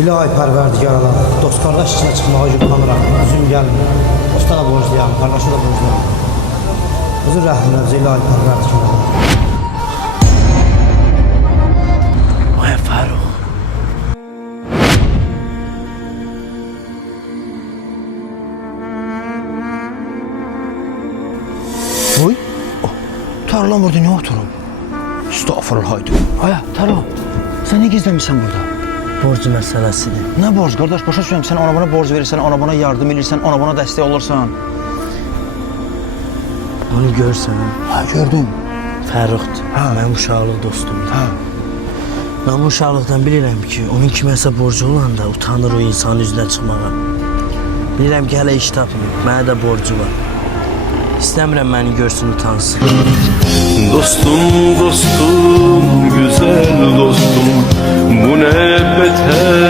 İlahi pərverdigar Allah, dost qardaş içine çıxmağa yüklanıram, üzüm gəlmir. Dosta da borcluyam, qardaşa da borcluyam. Özür rəhminizə ilahi pərverdigar Allah. Ay Faruk. Oy, tarlam orada ne oturum? Estağfurullah haydi. Aya, tarlam, sen ne gizlemişsen burada? Borc meselesidir. Ne borç kardeş, başa düşmüyorum. Sen ona bana borç verirsen, ona bana yardım edirsen, ona bana destek olursan. Onu görsen. Ha, gördüm. Faruk'dur. Ha. Benim uşaqlıq dostumdur. Ha. Ben bu uşaqlıqdan bilirəm ki, onun kiməsə borcu olanda utanır o insanın üzünə çıxmağa. Bilirəm ki, hələ iş tapmıyor. Mənə də borcu var. İstəmirəm məni görsün, utansın. Dostum, dostum, güzel dostum, bu ne beter.